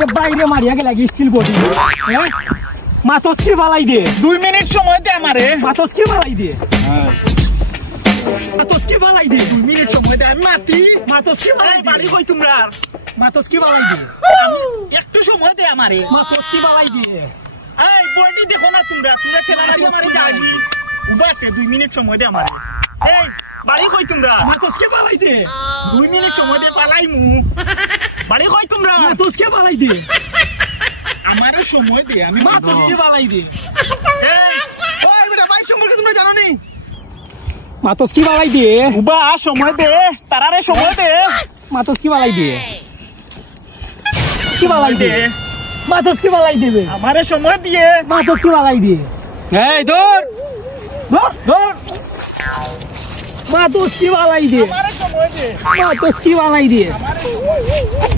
যে বাইরে মারিয়া গেলে স্টিল বডি মাতস্কি বালাই দে 2 মিনিট সময় দে আমারে মাতস্কি বালাই দে মাতস্কি বালাই দে 2 মিনিট সময় দে আমি মাতি মাতস্কি বালাই বাড়ি কই তোমরা মাতস্কি বালাই দে একটু সময় দে আমারে মাতস্কি বালাই দে এই বডি দেখো না তোমরা খেলা মারি আমারে যাবি উবাতে 2 মিনিট সময় দে আমারে এই বাড়ি কই তোমরা মাতস্কি বালাই দে 2 মিনিট সময় দে পালাই মু বাড়ি কই তোমরা মাতস্কি বালাই দে আমারে সময় দে আমি মাতস্কি বালাই দে এই ওই বেটা ভাই সম্পর্কে তোমরা জানো নি মাতস্কি বালাই দে উবা সময় দে তারারে সময় দে মাতস্কি বালাই দে কি বালাই দে মাতস্কি বালাই দিবে আমারে সময় দিয়ে মাতস্কি বালাই দে এই ধর মাতস্কি বালাই দে আমারে সময় দে মাতস্কি বালাই দে